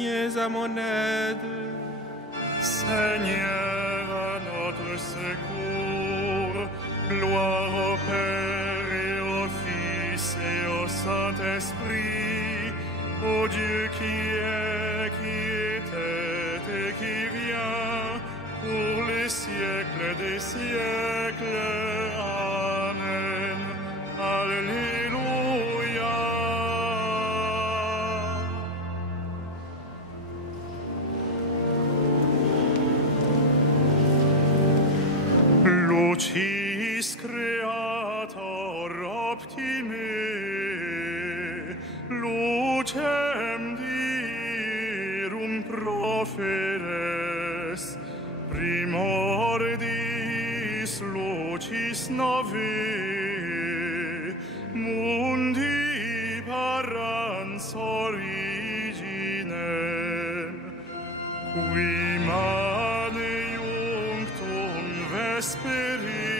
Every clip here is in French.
viens à mon aide. Seigneur, à notre secours, gloire au Père et au Fils et au Saint-Esprit, au Dieu qui est, qui était et qui vient, pour les siècles des siècles. Amen. Alléluia. Lucis Creator optime, lucem dirum proferes, primordis lucis novae, mundi parans originem, qui mane iunctum vesperi,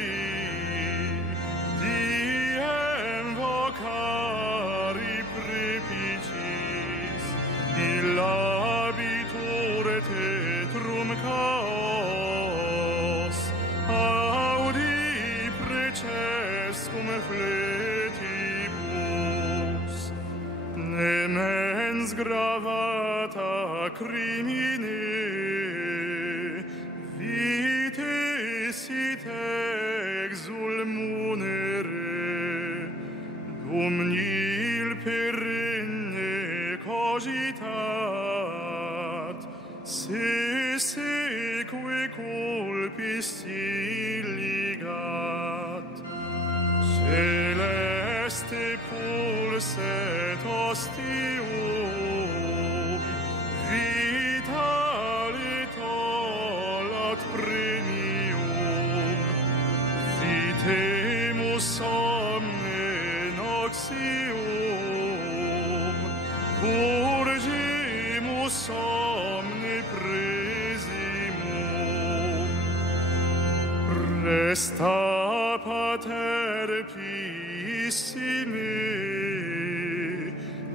diem vocari prepicis, illabitur tetrum caos, audi precescum fletibus, nemens gravata crimine, sit exul munere, dum nil perenne cogitat, se seque culpis illigat. Celeste pulset ostium, vitale tollat premium, vitemus omne noxium, purgimus omne presimum. Resta pater pissime,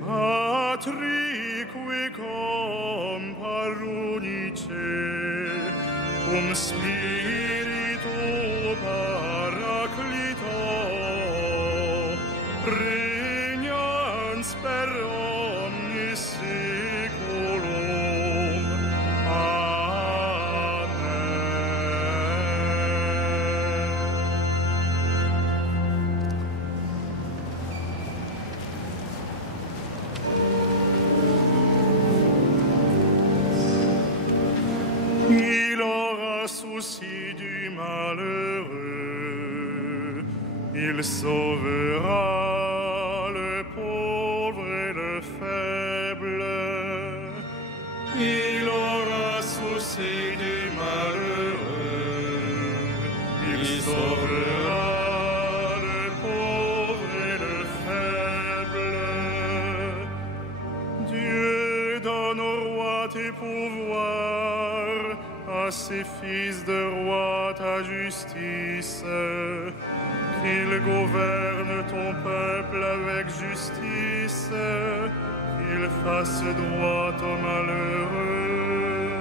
patrique comparunice, cum spiritu paraclito, regnans per omnis saeculum. Il aura souci du malheureux, il sauvera le pauvre et le faible. Il aura souci du malheureux, il sauvera le pauvre et le faible. Dieu donne au roi tes pouvoirs, à ses fils de roi ta justice, qu'il gouverne ton peuple avec justice, qu'il fasse droit aux malheureux.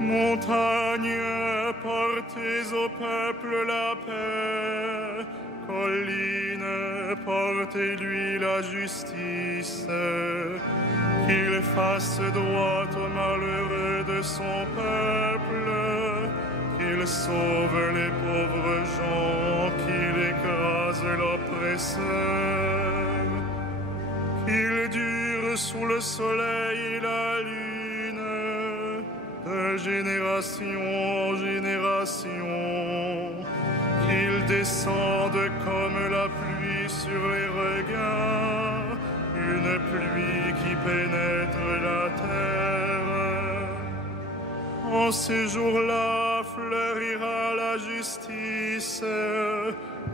Montagne, portez au peuple la paix, collines, portez-lui la justice, qu'il fasse droit aux malheureux de son peuple, qu'il sauve les pauvres gens, qu'il écrase l'oppresseur, qu'il dure sous le soleil et la lune, de génération en génération, qu'il descende comme la pluie sur les regains, une pluie qui pénètre la terre. En ces jours-là fleurira la justice,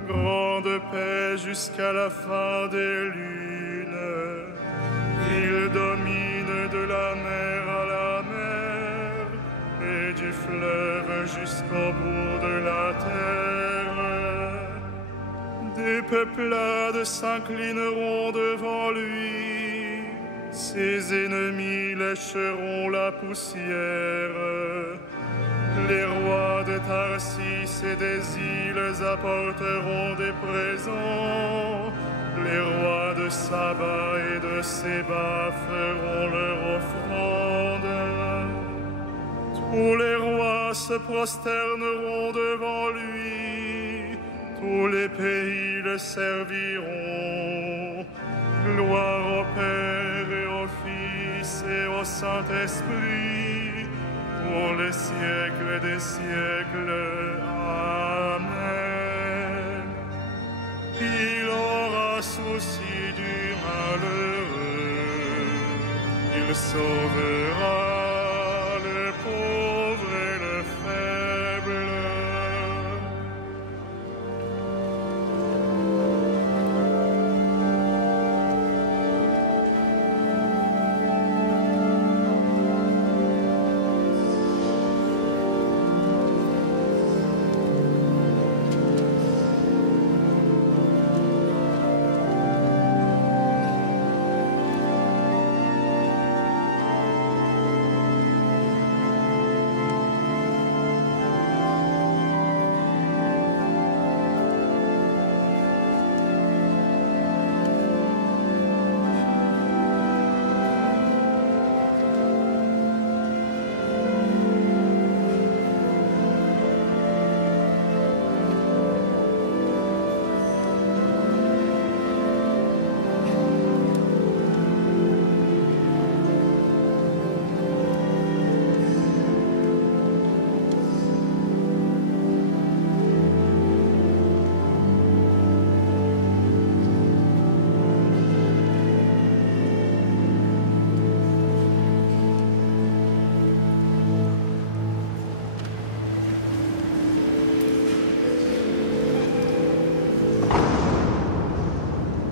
grande paix jusqu'à la fin des lunes. Il domine de la mer à la mer et du fleuve jusqu'au bout de la terre. Des peuplades s'inclineront devant lui, Ses ennemis lécheront la poussière. Les rois de Tarsis et des îles apporteront des présents. Les rois de Saba et de Séba feront leur offrande. Tous les rois se prosterneront devant lui. Tous les pays le serviront. Gloire au Père et au Fils et au Saint-Esprit, pour les siècles des siècles. Amen. Il aura souci du malheureux, il sauvera le pauvre et le faible.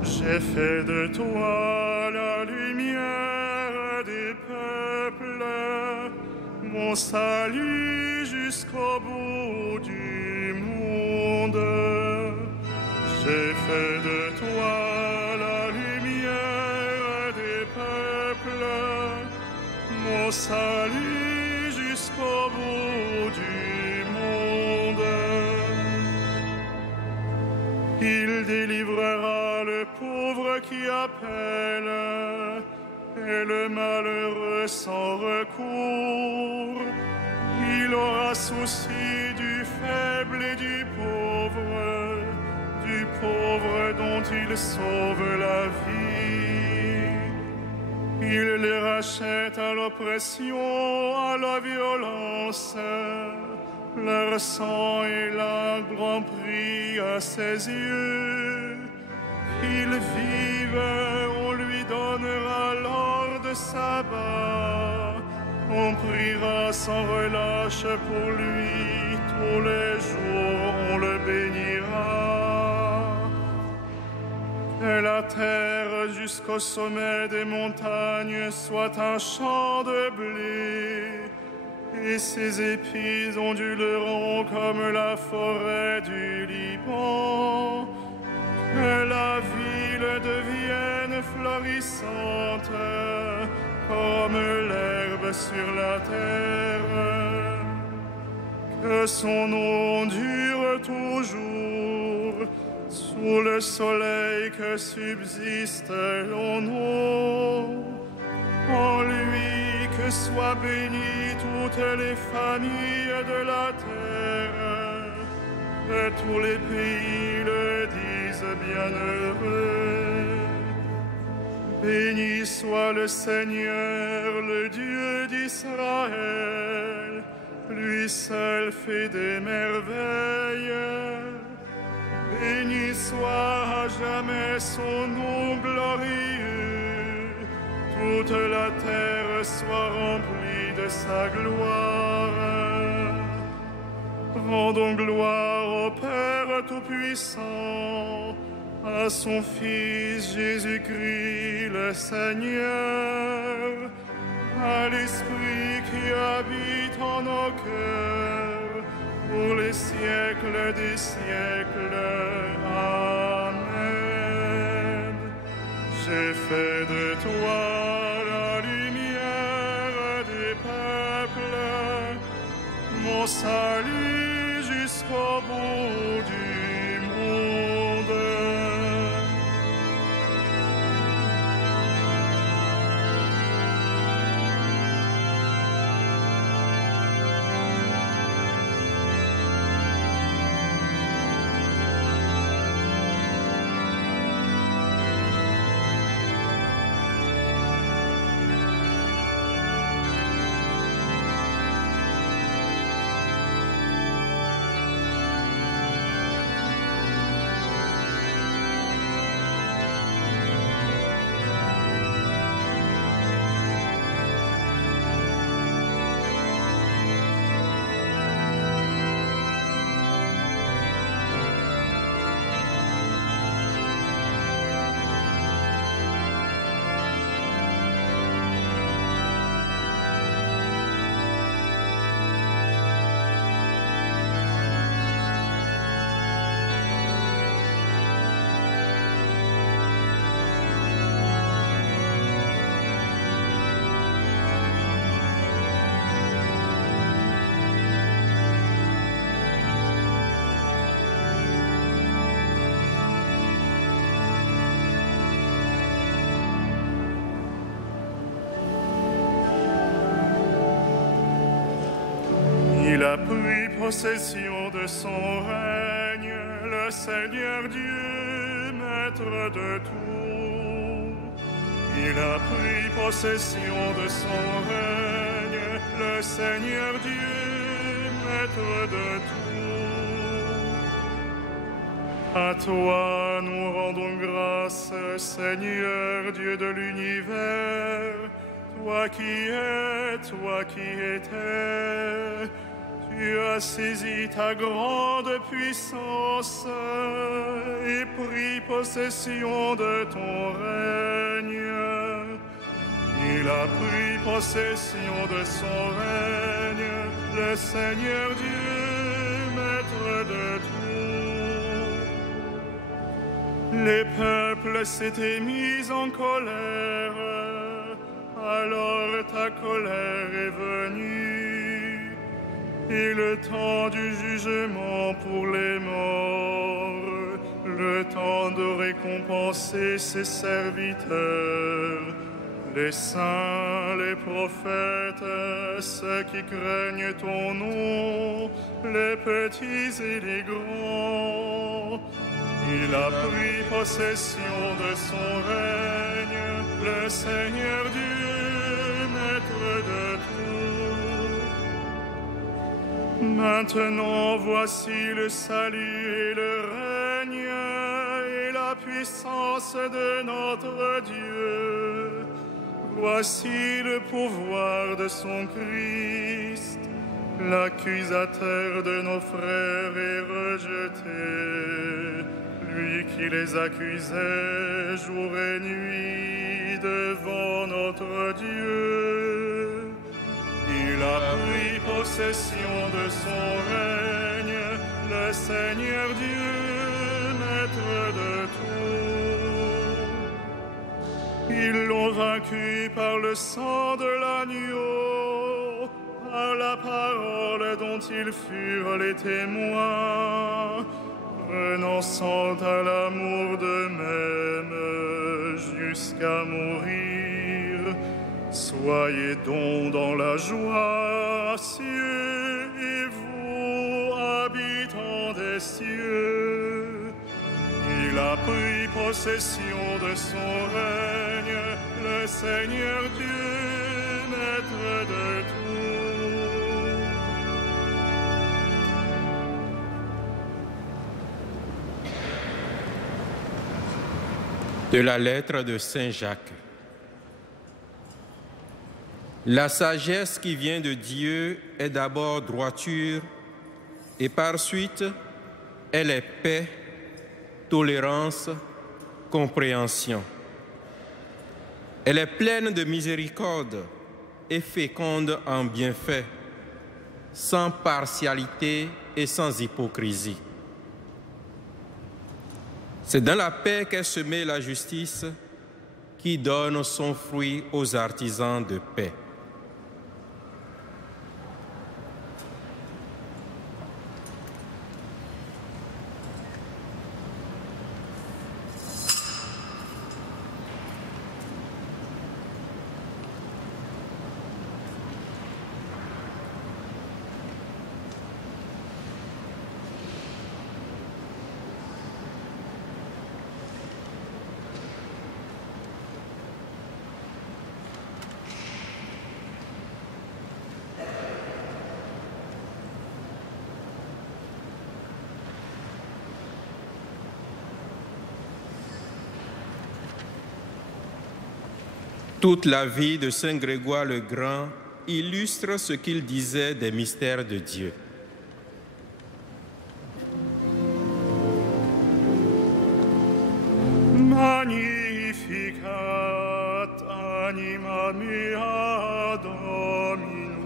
J'ai fait de toi la lumière des peuples, mon salut jusqu'au bout du monde. J'ai fait de toi la lumière des peuples, mon salut jusqu'au bout du monde. Il délivrera le pauvre qui appelle et le malheureux sans recours. Il aura souci du faible et du pauvre dont il sauve la vie. Il les rachète à l'oppression, à la violence. Leur sang est là, grand prix à ses yeux. Ils vivent, on lui donnera l'or de sabbat. On priera sans relâche pour lui, tous les jours on le bénira. Que la terre jusqu'au sommet des montagnes soit un champ de blé, et ses épis onduleront comme la forêt du Liban. Que la ville devienne florissante comme l'herbe sur la terre. Que son nom dure toujours sous le soleil que subsiste au nom. En lui que soient bénies toutes les familles de la terre, que tous les pays le disent bienheureux. Béni soit le Seigneur, le Dieu d'Israël, lui seul fait des merveilles. Béni soit à jamais son nom glorieux, toute la terre soit remplie de sa gloire. Rendons gloire au Père Tout-Puissant, à son Fils Jésus-Christ le Seigneur, à l'Esprit qui habite en nos cœurs, pour les siècles des siècles. Amen. J'ai fait de toi la ton salut jusqu'au bout du monde. Il a pris possession de son règne, le Seigneur Dieu, maître de tout. Il a pris possession de son règne, le Seigneur Dieu, maître de tout. À toi nous rendons grâce, Seigneur Dieu de l'univers, toi qui es, toi qui étais. Tu as saisi ta grande puissance et pris possession de ton règne. Il a pris possession de son règne, le Seigneur Dieu, maître de tout. Les peuples s'étaient mis en colère, alors ta colère est venue. Et le temps du jugement pour les morts, le temps de récompenser ses serviteurs, les saints, les prophètes, ceux qui craignent ton nom, les petits et les grands. Il a pris possession de son règne, le Seigneur Dieu, maître de tout. Maintenant, voici le salut et le règne et la puissance de notre Dieu. Voici le pouvoir de son Christ. L'accusateur de nos frères est rejeté, lui qui les accusait jour et nuit devant notre Dieu. Il a pris possession de son règne, le Seigneur Dieu, maître de tout. Ils l'ont vaincu par le sang de l'agneau, par la parole dont ils furent les témoins, renonçant à l'amour d'eux-mêmes jusqu'à mourir. Soyez donc dans la joie, cieux, et vous, habitants des cieux. Il a pris possession de son règne, le Seigneur Dieu, maître de tout. De la lettre de Saint Jacques. La sagesse qui vient de Dieu est d'abord droiture et par suite elle est paix, tolérance, compréhension. Elle est pleine de miséricorde et féconde en bienfaits, sans partialité et sans hypocrisie. C'est dans la paix qu'est semée la justice qui donne son fruit aux artisans de paix. Toute la vie de Saint Grégoire le Grand illustre ce qu'il disait des mystères de Dieu. Magnificat anima mea Dominum,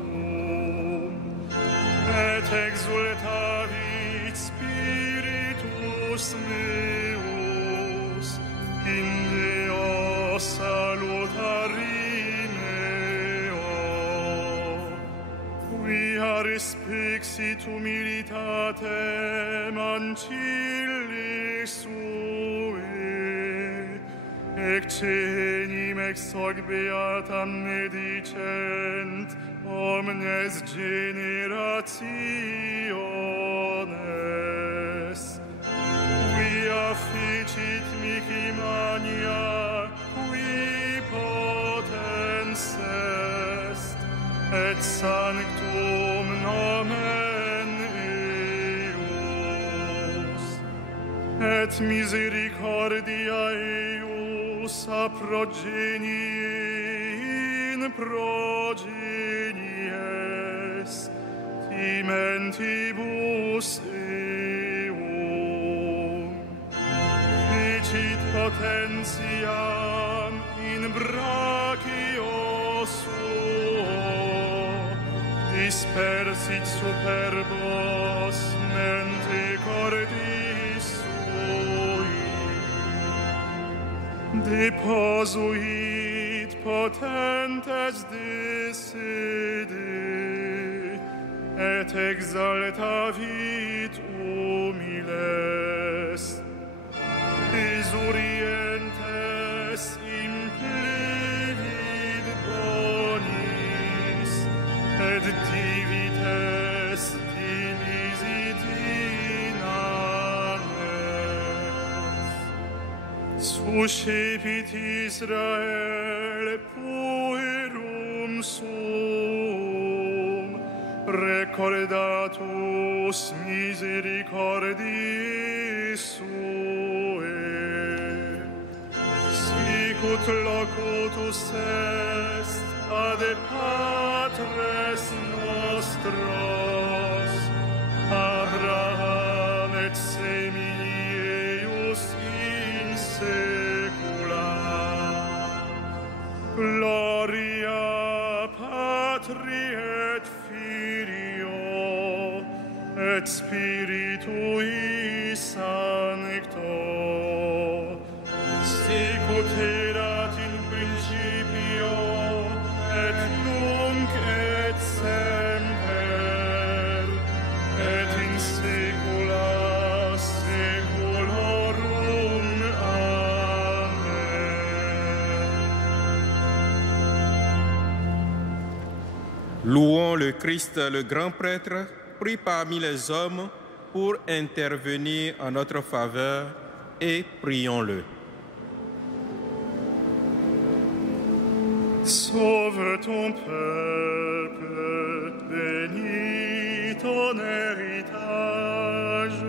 et exultavit spiritus meus in Deo salutari meo, quia respexit humilitatem ancillis sui, Eccenim ex hoc beatam medicent omnes generationes, quia ficit mihi mania, qui potens est, et sanctum nomen eius, et misericordia eius a progenie in progenies timentibus eum, ficit potentiam in brachio suo, dispersit superbos mente cordis sui, deposuit potentes de sede, et exaltavit humiles, exurientes implevit bonis, et divites dimisit in ames. Suscepit Israel puerum sum, recordatus misericordiae suae, sicut locutus est ad patres nostros, Abraham et semini eius in saecula. Gloria Patri et Filio et Spiritui Sancto, sicut erat in principio et nunc et semper et in saecula saeculorum. Amen. Louons le Christ, le grand prêtre, pris parmi les hommes pour intervenir en notre faveur, et prions-le. Sauve ton peuple, bénis ton héritage.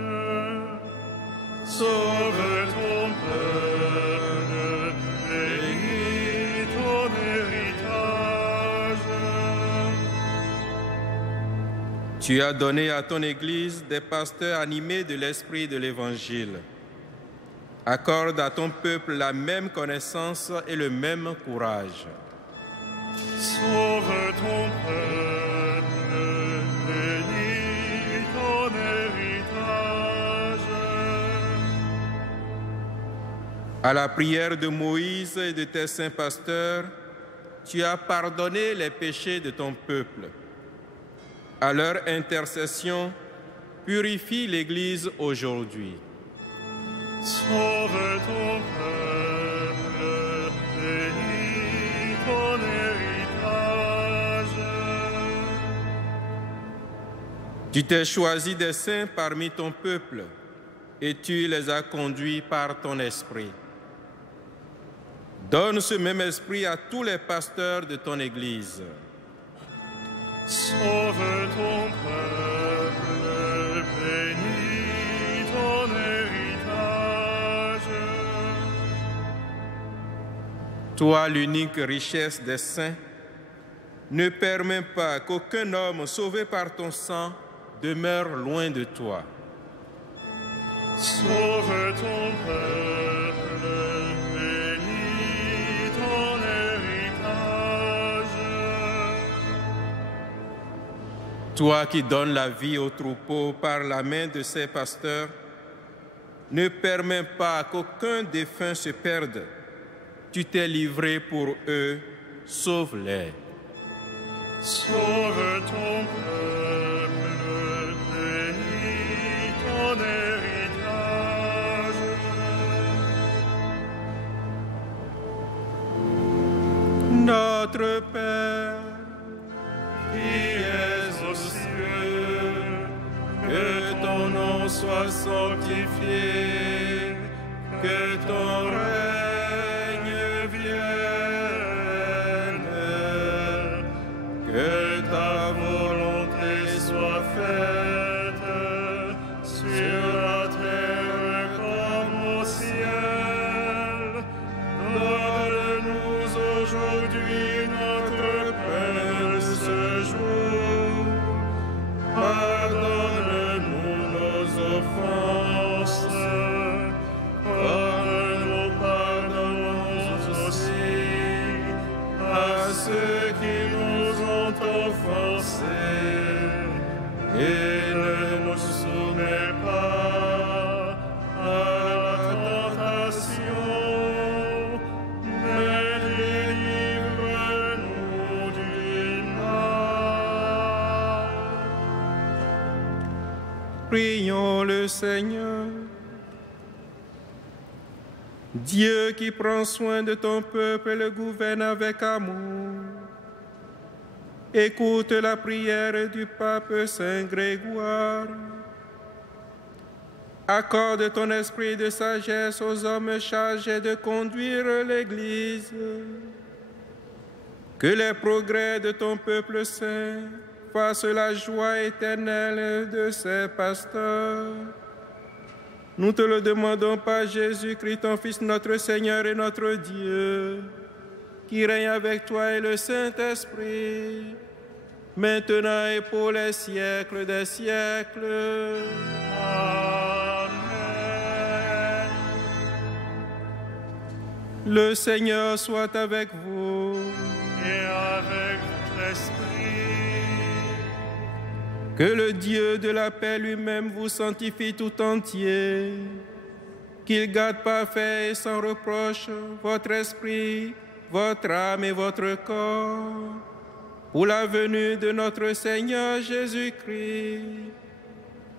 Sauve ton peuple, bénis ton héritage. Tu as donné à ton Église des pasteurs animés de l'esprit de l'Évangile. Accorde à ton peuple la même connaissance et le même courage. Sauve ton peuple, bénis ton héritage. À la prière de Moïse et de tes saints pasteurs, tu as pardonné les péchés de ton peuple. À leur intercession, purifie l'Église aujourd'hui. Sauve ton peuple, bénis ton héritage. Tu t'es choisi des saints parmi ton peuple et tu les as conduits par ton esprit. Donne ce même esprit à tous les pasteurs de ton Église. Sauve ton peuple, bénis ton héritage. Toi, l'unique richesse des saints, ne permets pas qu'aucun homme sauvé par ton sang demeure loin de toi. Sauve ton peuple, bénis ton héritage. Toi qui donnes la vie aux troupeaux par la main de ses pasteurs, ne permets pas qu'aucun défunt se perde. Tu t'es livré pour eux, sauve-les. Sauve ton peuple, bénis ton héritage. Notre Père, qui es aux cieux, que ton nom soit sanctifié, que ton règne vienne, que ta volonté soit faite sur la terre comme au ciel. Donne-nous aujourd'hui notre pain de ce jour. Pardonne-nous nos offenses, comme nous pardonnons aussi à ceux qui nous ont offensés. Et ne nous soumets pas à la tentation, mais délivre-nous du mal. Prions le Seigneur. Dieu qui prend soin de ton peuple et le gouverne avec amour, écoute la prière du pape Saint Grégoire. Accorde ton esprit de sagesse aux hommes chargés de conduire l'Église. Que les progrès de ton peuple saint fassent la joie éternelle de ses pasteurs. Nous te le demandons par Jésus-Christ, ton Fils, notre Seigneur et notre Dieu, qui règne avec toi et le Saint-Esprit, maintenant et pour les siècles des siècles. Amen. Le Seigneur soit avec vous. Et avec votre esprit. Que le Dieu de la paix lui-même vous sanctifie tout entier, qu'il garde parfait et sans reproche votre esprit, votre âme et votre corps, pour la venue de notre Seigneur Jésus-Christ.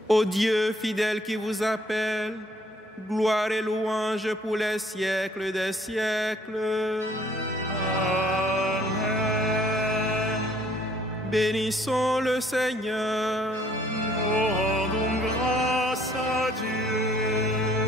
Ô Dieu fidèle qui vous appelle, gloire et louange pour les siècles des siècles. Amen. Bénissons le Seigneur. Nous rendons grâce à Dieu.